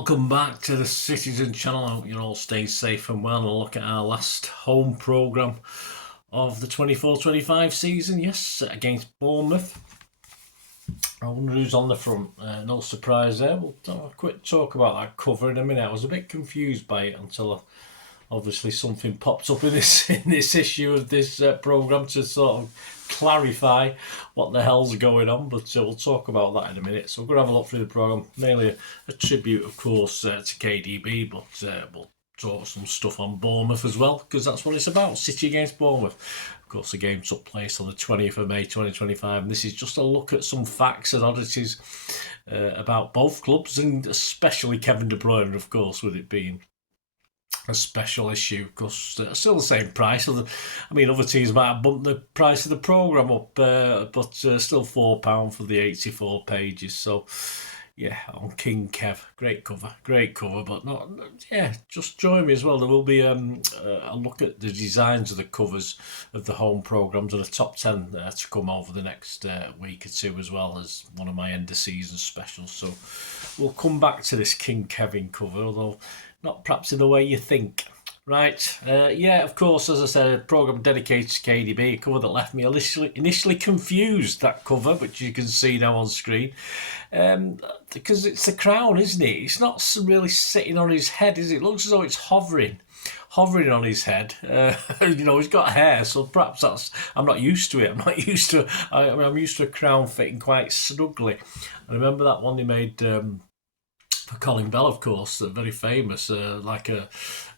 welcome back to the Citizen channel. I hope you're all staying safe and well. We'll look at our last home programme of the 24-25 season. Yes, against Bournemouth. I wonder who's on the front. No surprise there. We'll have a quick talk about that cover in a minute. I was a bit confused by it until obviously something popped up in this issue of this programme to sort of clarify what the hell's going on, but we'll talk about that in a minute. So we're going to have a look through the programme, mainly a tribute of course to KDB, but we'll talk some stuff on Bournemouth as well, because that's what it's about. City against Bournemouth. Of course the game took place on the 20th of May 2025, and this is just a look at some facts and oddities about both clubs, and especially Kevin De Bruyne, of course, with it being a special issue, because still the same price. I mean, other teams might have bumped the price of the programme up, but still £4 for the 84 pages. So, yeah, on King Kev, great cover, but not, yeah, just join me as well. There will be a look at the designs of the covers of the home programmes and a top 10 to come over the next week or two, as well as one of my end of season specials. So we'll come back to this King Kevin cover, although not perhaps in the way you think. Right, yeah, of course, as I said, a programme dedicated to KDB, a cover that left me initially confused, that cover, which you can see now on screen, because it's the crown, isn't it? It's not really sitting on his head, is it? It looks as though it's hovering on his head. He's got hair, so perhaps I'm not used to it. I'm used to a crown fitting quite snugly. I remember that one they made for Colin Bell, of course, very famous, like a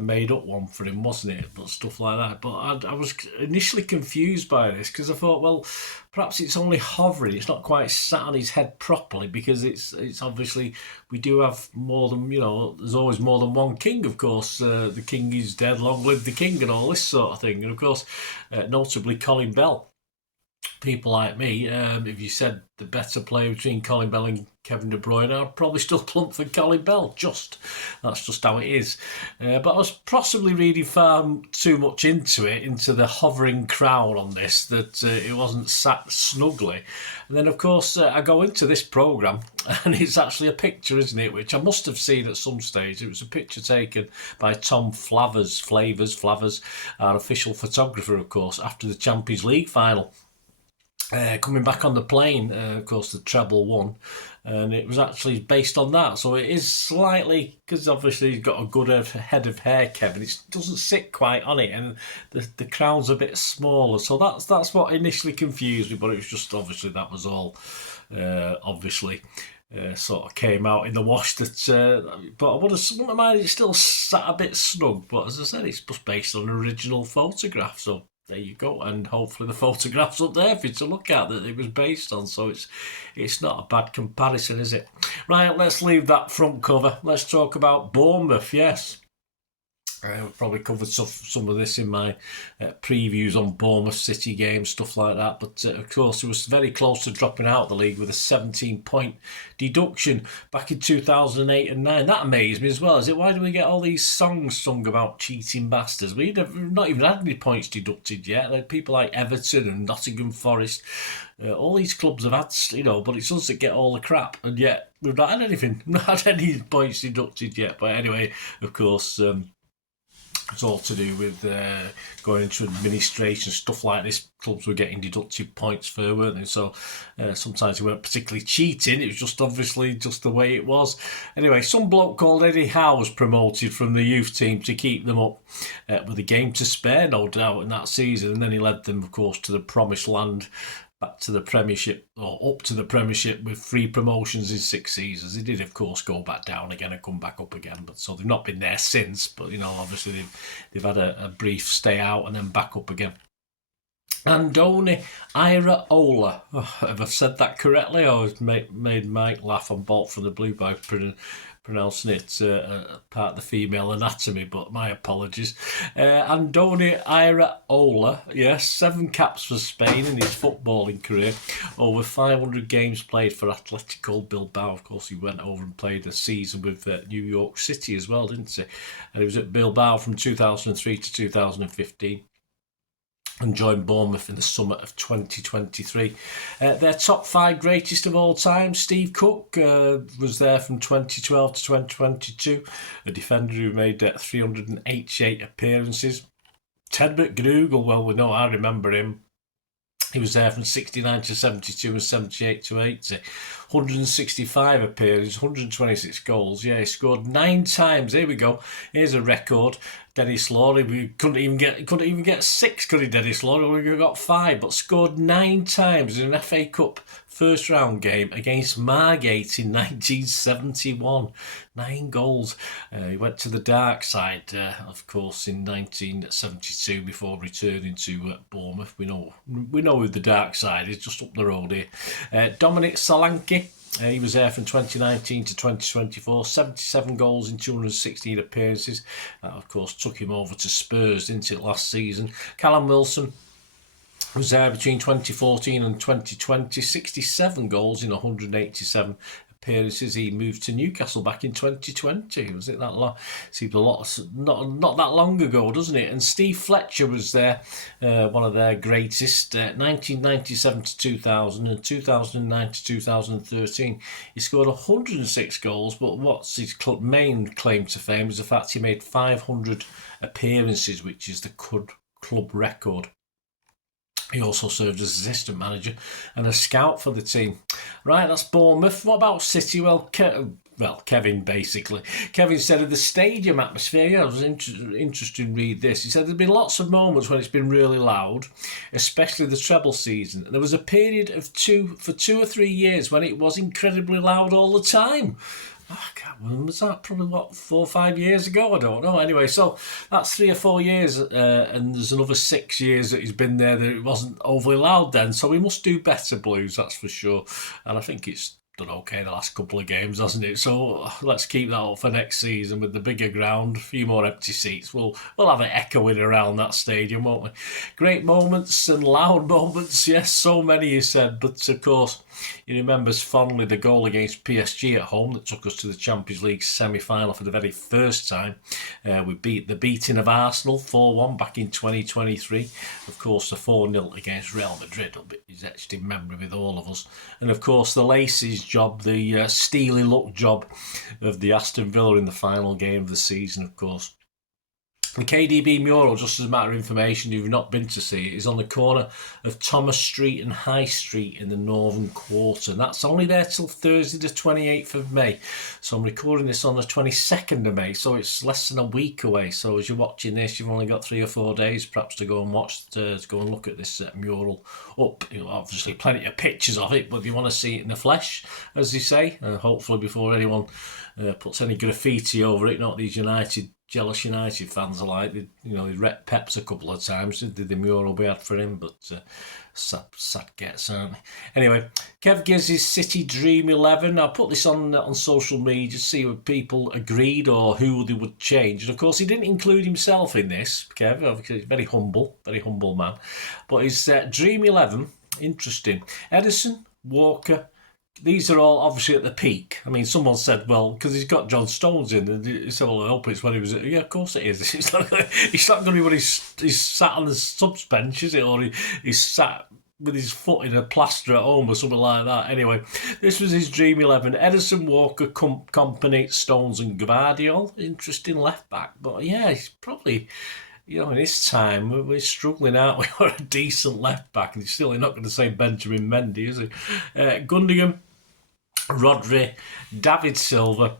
made-up one for him, wasn't it? But stuff like that. But I was initially confused by this, because I thought, well, perhaps it's only hovering. It's not quite sat on his head properly, because it's obviously, we do have more than, there's always more than one king, of course. The king is dead, long live the king, and all this sort of thing. And of course, notably Colin Bell. People like me, if you said the better player between Colin Bell and Kevin De Bruyne, I'd probably still plump for Colin Bell. That's just how it is. But I was possibly reading far too much into the hovering crown on this, that it wasn't sat snugly. And then, of course, I go into this programme, and it's actually a picture, isn't it? Which I must have seen at some stage. It was a picture taken by Tom Flavers, our official photographer, of course, after the Champions League final. Coming back on the plane, of course, the treble won, and it was actually based on that. So it is slightly, because obviously he's got a good head of hair, Kevin. It doesn't sit quite on it, and the crown's a bit smaller. So that's what initially confused me, but it was just obviously that was all sort of came out in the wash. But I wouldn't mind it still sat a bit snug. But as I said, it's just based on an original photograph. So there you go, and hopefully the photograph's up there for you to look at that it was based on, so it's not a bad comparison, is it? Right, let's leave that front cover. Let's talk about Bournemouth, yes. I've probably covered some of this in my previews on Bournemouth City games, stuff like that. But of course, it was very close to dropping out of the league with a 17-point deduction back in 2008 and 9. That amazed me as well. Is it, why do we get all these songs sung about cheating bastards? We've not even had any points deducted yet. Like people like Everton and Nottingham Forest. All these clubs have had, but it's us that get all the crap, and yet we've not had anything. Not had any points deducted yet. But anyway, of course, it's all to do with going into administration, stuff like this. Clubs were getting deducted points for, weren't they? So sometimes they weren't particularly cheating. It was just obviously just the way it was. Anyway, some bloke called Eddie Howe was promoted from the youth team to keep them up with a game to spare, no doubt, in that season. And then he led them, of course, to the promised land, back to the Premiership, or up to the Premiership, with 3 promotions in 6 seasons. They did, of course, go back down again and come back up again, but so they've not been there since. But obviously they've had a brief stay out and then back up again. Andoni Iraola, have I said that correctly? I made Mike laugh on Bolt from the Blue by pronouncing it part of the female anatomy, but my apologies. Andoni Iraola, yes, 7 caps for Spain in his footballing career, over 500 games played for Atletico Bilbao. Of course, he went over and played a season with New York City as well, didn't he? And he was at Bilbao from 2003 to 2015. and joined Bournemouth in the summer of 2023. Their top 5 greatest of all time, Steve Cook was there from 2012 to 2022, a defender who made 388 appearances. Ted MacDougall, well, we know, I remember him. He was there from 69 to 72 and 78 to 80. 165 appearances, 126 goals. Yeah, he scored 9 times. Here we go. Here's a record. Dennis Law, we couldn't even get 6, could he, Dennis Law? We only got 5, but scored 9 times in an FA Cup first round game against Margate in 1971. 9 goals. He went to the dark side, of course, in 1972 before returning to Bournemouth. We know who the dark side is, just up the road here. Dominic Solanke. He was there from 2019 to 2024, 77 goals in 216 appearances. That, of course, took him over to Spurs, didn't it, last season. Colin Hulston was there between 2014 and 2020, 67 goals in 187 appearances. He moved to Newcastle back in 2020. Was it that long? Seemed a lot, not that long ago, doesn't it? And Steve Fletcher was there, one of their greatest, 1997 to 2000 and 2009 to 2013. He scored 106 goals, but what's his main claim to fame is the fact he made 500 appearances, which is the club record. He also served as assistant manager and a scout for the team. Right, that's Bournemouth. What about City? Well, Kevin, basically. Kevin said of the stadium atmosphere, yeah, I was interested to read this. He said there's been lots of moments when it's been really loud, especially the treble season. And there was a period of 2 or 3 years when it was incredibly loud all the time. Was that probably 4 or 5 years ago? I don't know. Anyway, so that's 3 or 4 years, and there's another 6 years that he's been there that it wasn't overly loud then. So we must do better, Blues, that's for sure. And I think it's done okay the last couple of games, hasn't it? So let's keep that up for next season with the bigger ground, a few more empty seats. We'll have it echoing around that stadium, won't we? Great moments and loud moments, yes, so many, he said. But of course, he remembers fondly the goal against PSG at home that took us to the Champions League semi-final for the very first time. We beat the beating of Arsenal 4-1 back in 2023. Of course, the 4-0 against Real Madrid is etched in memory with all of us. And of course, the Laces job, the steely look job of the Aston Villa in the final game of the season, of course. The KDB mural, just as a matter of information, if you've not been to see it, is on the corner of Thomas Street and High Street in the Northern Quarter. And that's only there till Thursday the 28th of May. So I'm recording this on the 22nd of May, so it's less than a week away. So as you're watching this, you've only got 3 or 4 days perhaps to go and watch, to go and look at this mural up. Obviously plenty of pictures of it, but if you want to see it in the flesh, as they say, hopefully before anyone puts any graffiti over it, not these jealous United fans alike. He rep Peps a couple of times, did the mural we had for him, but sad gets, aren't they? Anyway, Kev gives his City Dream 11. I'll put this on social media to see if people agreed or who they would change. And of course, he didn't include himself in this, Kev, because he's very humble man. But his Dream 11, interesting. Edison, Walker, these are all obviously at the peak. I mean, someone said, well, because he's got John Stones in, and he said, well, I hope it's when he was yeah, of course it is. It's not going to be when he's sat on the subs bench, is it? Or he's sat with his foot in a plaster at home or something like that. Anyway, this was his Dream 11. Edison, Walker, Company, Stones and Gvardiol. Interesting left back. But yeah, he's probably... in this time, we're struggling out. We're a decent left back, and he's still not going to say Benjamin Mendy, is he? Gundogan, Rodri, David Silva,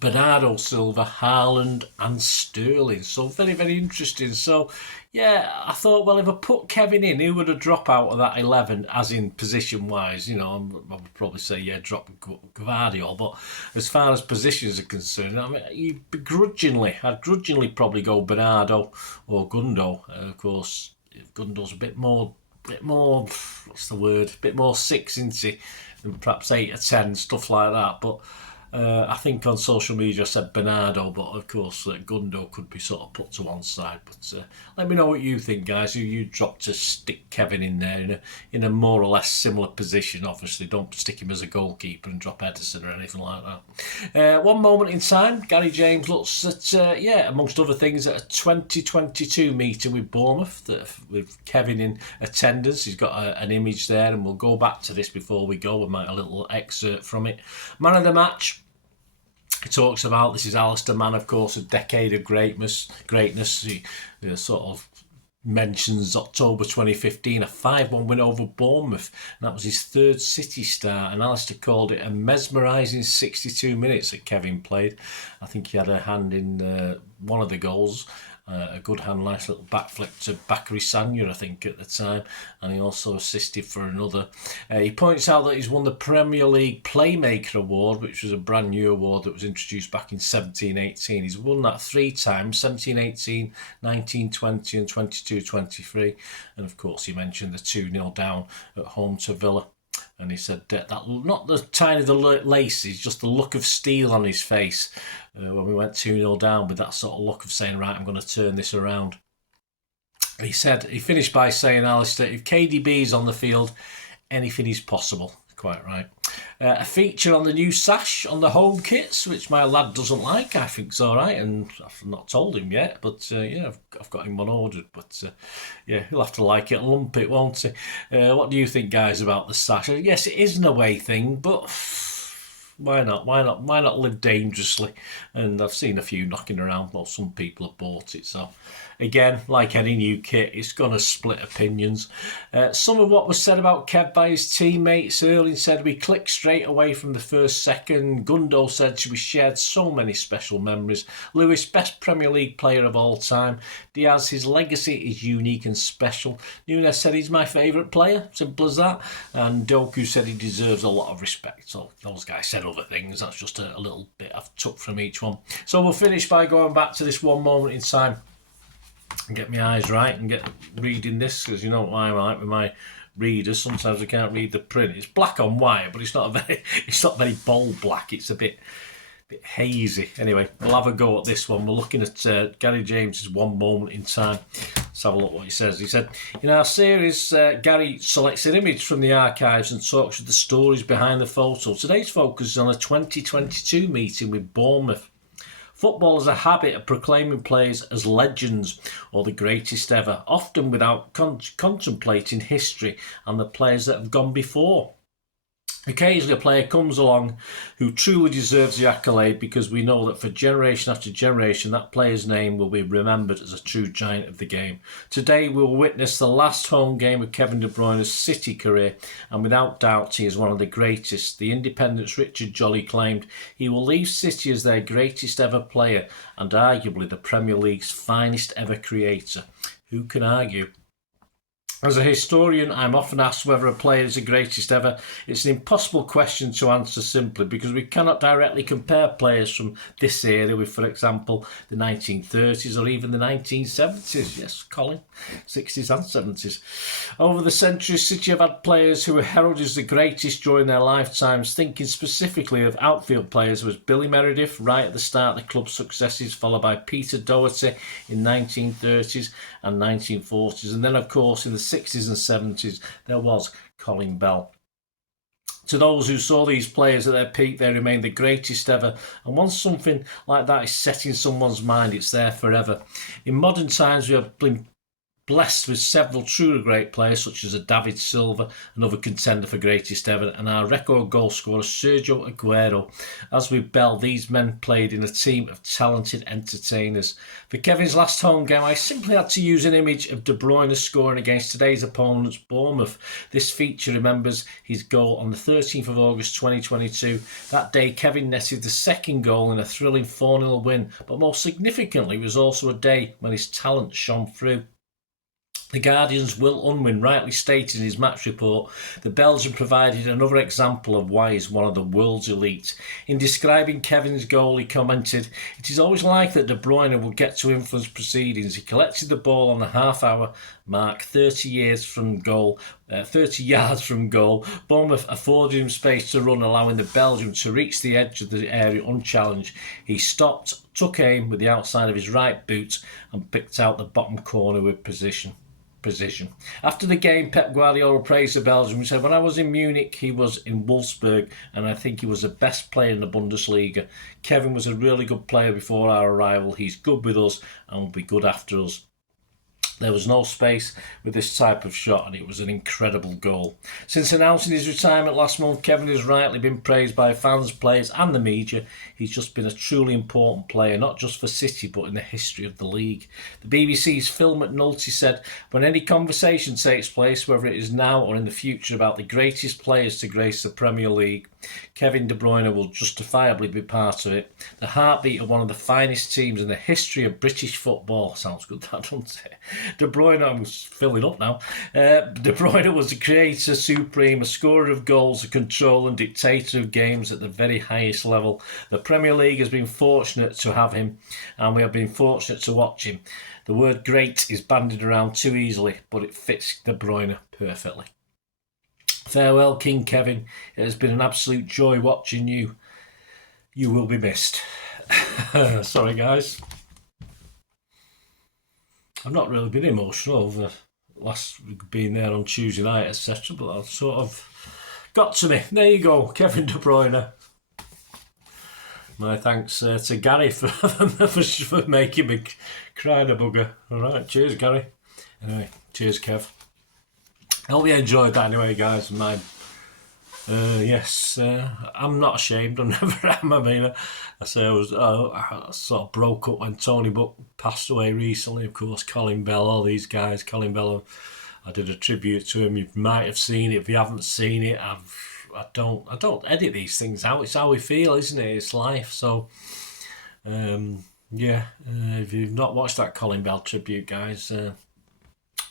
Bernardo Silva, Haaland and Sterling. So very, very interesting. So, yeah, I thought, well, if I put Kevin in, who would have dropped out of that 11, as in position-wise? I would probably say, yeah, drop Gvardiol. But as far as positions are concerned, I mean, I'd grudgingly probably go Bernardo or Gundo. Of course, Gundo's a bit more, what's the word? A bit more 6, isn't he? Than perhaps 8 or 10, stuff like that. But I think on social media I said Bernardo, but of course Gundo could be sort of put to one side. But let me know what you think, guys. Who you dropped to stick Kevin in there in a more or less similar position. Obviously, don't stick him as a goalkeeper and drop Edison or anything like that. One moment in time, Gary James looks at, amongst other things, at a 2022 meeting with Bournemouth with Kevin in attendance. He's got an image there, and we'll go back to this before we go. We might a little excerpt from it. Man of the match. He talks about, this is Alistair Mann, of course, a decade of greatness. He sort of mentions October 2015, a 5-1 win over Bournemouth. And that was his third City start. And Alistair called it a mesmerising 62 minutes that Kevin played. I think he had a hand in one of the goals. A good hand, nice little back flick to Bakary Sagna, I think, at the time, and he also assisted for another. He points out that he's won the Premier League Playmaker Award, which was a brand new award that was introduced back in 17-18. He's won that 3 times, 17-18, 19-20 and 22-23. And of course, he mentioned the 2-0 down at home to Villa. And he said that not the tiny the laces, just the look of steel on his face when we went 2-0 down, with that sort of look of saying, right, I'm going to turn this around. He finished by saying, Alistair, if KDB's on the field, anything is possible. Quite right. A feature on the new sash on the home kits, which my lad doesn't like. I think it's all right, and I've not told him yet, but I've got him one ordered. But he'll have to like it and lump it, won't he? What do you think, guys, about the sash? Yes, it is an away thing, but why not? Why not live dangerously? And I've seen a few knocking around. Well, some people have bought it, so. Again, like any new kit, it's going to split opinions. Some of what was said about Kev by his teammates. Erling said, we clicked straight away from the first second. Gundo said, we shared so many special memories. Lewis, best Premier League player of all time. Diaz, his legacy is unique and special. Nunes said he's my favourite player. Simple as that. And Doku said he deserves a lot of respect. So those guys said other things. That's just a little bit I've took from each one. So we'll finish by going back to this one moment in time. And get my eyes right and get reading this, because you know what I'm like with my readers. Sometimes I can't read the print. It's black on white, but it's not very bold black. It's a bit hazy. Anyway, we'll have a go at this one. We're looking at Gary James's one moment in time. Let's have a look what he says. He said, in our series, Gary selects an image from the archives and talks with the stories behind the photo. Today's focus is on a 2022 meeting with Bournemouth. Football has a habit of proclaiming players as legends or the greatest ever, often without contemplating history and the players that have gone before. Occasionally a player comes along who truly deserves the accolade, because we know that for generation after generation that player's name will be remembered as a true giant of the game. Today we will witness the last home game of Kevin De Bruyne's City career, and without doubt he is one of the greatest. The Independent's Richard Jolly claimed he will leave City as their greatest ever player and arguably the Premier League's finest ever creator. Who can argue? As a historian, I'm often asked whether a player is the greatest ever. It's an impossible question to answer simply, because we cannot directly compare players from this era with, for example, the 1930s or even the 1970s. Yes, Colin, 60s and 70s. Over the centuries, City have had players who were heralded as the greatest during their lifetimes, thinking specifically of outfield players was Billy Meredith right at the start of the club's successes, followed by Peter Doherty in 1930s and 1940s, and then of course in the 60s and 70s there was Colin Bell. To those who saw these players at their peak, they remain the greatest ever, and once something like that is set in someone's mind, it's there forever. In modern times we have been blessed with several truly great players such as a David Silva, another contender for greatest ever, and our record goal scorer Sergio Aguero. As with Bell, these men played in a team of talented entertainers. For Kevin's last home game, I simply had to use an image of De Bruyne scoring against today's opponents, Bournemouth. This feature remembers his goal on the 13th of August 2022. That day, Kevin netted the second goal in a thrilling 4-0 win, but most significantly, it was also a day when his talent shone through. The Guardian's Will Unwin rightly stated in his match report that Belgium provided another example of why he's one of the world's elite. In describing Kevin's goal, he commented, "It is always likely that De Bruyne will get to influence proceedings. He collected the ball on the half-hour mark, 30 yards from goal. Bournemouth afforded him space to run, allowing the Belgium to reach the edge of the area unchallenged. He stopped, took aim with the outside of his right boot and picked out the bottom corner with precision." After the game, Pep Guardiola praised the Belgium. He said, "When I was in Munich, he was in Wolfsburg, and I think he was the best player in the Bundesliga. Kevin was a really good player before our arrival. He's good with us and will be good after us." There was no space with this type of shot, and it was an incredible goal. Since announcing his retirement last month, Kevin has rightly been praised by fans, players and the media. He's just been a truly important player, not just for City, but in the history of the league. The BBC's Phil McNulty said, "When any conversation takes place, whether it is now or in the future, about the greatest players to grace the Premier League, Kevin De Bruyne will justifiably be part of it. The heartbeat of one of the finest teams in the history of British football." Sounds good, that, doesn't it? De Bruyne, I'm filling up now. De Bruyne was a creator supreme, a scorer of goals, a controller and dictator of games at the very highest level. The Premier League has been fortunate to have him, and we have been fortunate to watch him. The word great is bandied around too easily, but it fits De Bruyne perfectly. Farewell, King Kevin. It has been an absolute joy watching you. You will be missed. Sorry, guys. I've not really been emotional over last week being there on Tuesday night, etc. But I've sort of got to me. There you go, Kevin De Bruyne. My thanks to Gary for making me cry a bugger. All right, cheers, Gary. Anyway, cheers, Kev. I hope you enjoyed that anyway, guys. Yes, I'm not ashamed. I never am. I mean, I sort of broke up when Tony Buck passed away recently. Of course, Colin Bell, all these guys. Colin Bell, I did a tribute to him. You might have seen it. If you haven't seen it, I don't edit these things out. It's how we feel, isn't it? It's life. So, if you've not watched that Colin Bell tribute, guys.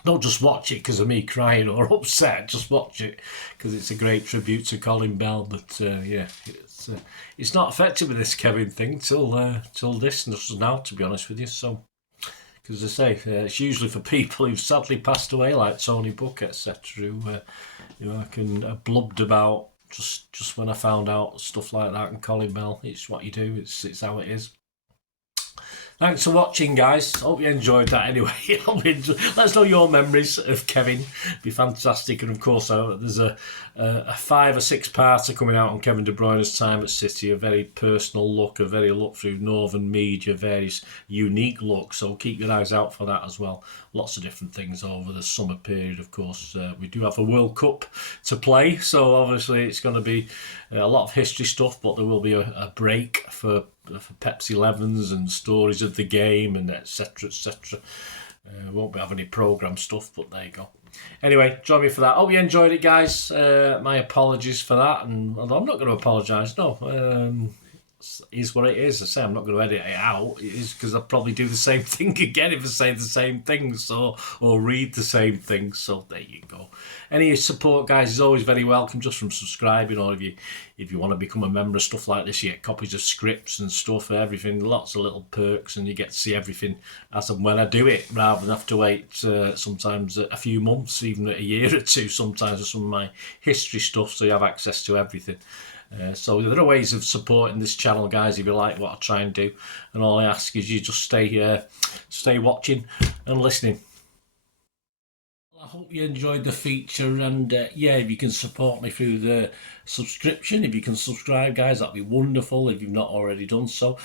Don't just watch it because of me crying or upset. Just watch it because it's a great tribute to Colin Bell. But it's not affected with this Kevin thing till this now, to be honest with you. So, because as I say, it's usually for people who've sadly passed away, like Tony Buck, etc., who I can blubbed about just when I found out stuff like that. And Colin Bell, it's what you do. It's how it is. Thanks for watching, guys. Hope you enjoyed that anyway. Let us know your memories of Kevin. It'd be fantastic. And of course, there's a 5 or 6 parter coming out on Kevin De Bruyne's time at City. A very personal look, a very look through Northern media, various unique looks. So keep your eyes out for that as well. Lots of different things over the summer period, of course. We do have a World Cup to play. So obviously it's going to be a lot of history stuff, but there will be a break for Pepsi 11s and stories of the game and etc. Won't be having any programme stuff, but there you go. Anyway, join me for that. Hope you enjoyed it, guys. My apologies for that, and I'm not going to apologise. No, is what it is. I say I'm not going to edit it out. It is because I'll probably do the same thing again if I say the same things or read the same things. So there you go. Any support, guys, is always very welcome, just from subscribing, or if you want to become a member of stuff like this, you get copies of scripts and stuff, everything, lots of little perks, and you get to see everything as and when I do it, rather than have to wait sometimes a few months, even a year or two sometimes, for some of my history stuff, so you have access to everything. So there are ways of supporting this channel, guys, if you like what I try and do, and all I ask is you just stay watching and listening. I hope you enjoyed the feature, and if you can support me through the subscription, if you can subscribe, guys, that'd be wonderful if you've not already done so.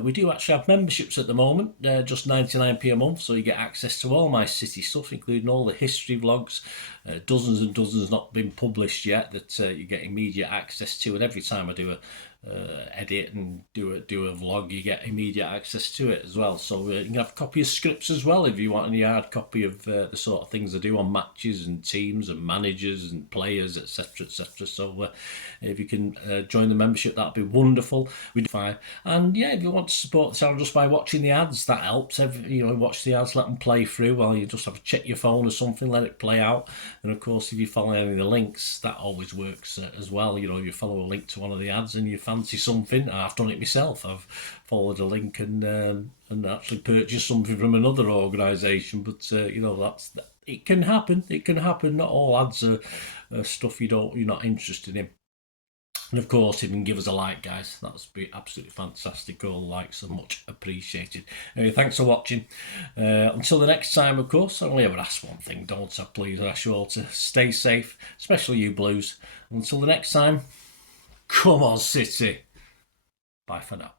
We do actually have memberships at the moment, just 99p a month, so you get access to all my City stuff, including all the history vlogs, dozens and dozens not been published yet that you get immediate access to, and every time I do a edit and do a vlog, you get immediate access to it as well. So you can have a copy of scripts as well if you want any hard copy of the sort of things I do on matches and teams and managers and players, etc. So If you can join the membership, that'd be wonderful. We'd fine. And yeah, if you want to support the channel just by watching the ads, that helps. Watch the ads, let them play through. Well, you just have to check your phone or something, let it play out. And of course, if you follow any of the links, that always works as well. You follow a link to one of the ads and you fancy something. I've done it myself. I've followed a link and actually purchased something from another organisation. But it can happen. It can happen. Not all ads are stuff you're not interested in. And of course, if you can give us a like, guys, that's be absolutely fantastic. All the likes are much appreciated. Anyway, thanks for watching. Until the next time, of course, I only ever ask one thing, don't I? Please, I ask you all to stay safe, especially you Blues. Until the next time, come on, City. Bye for now.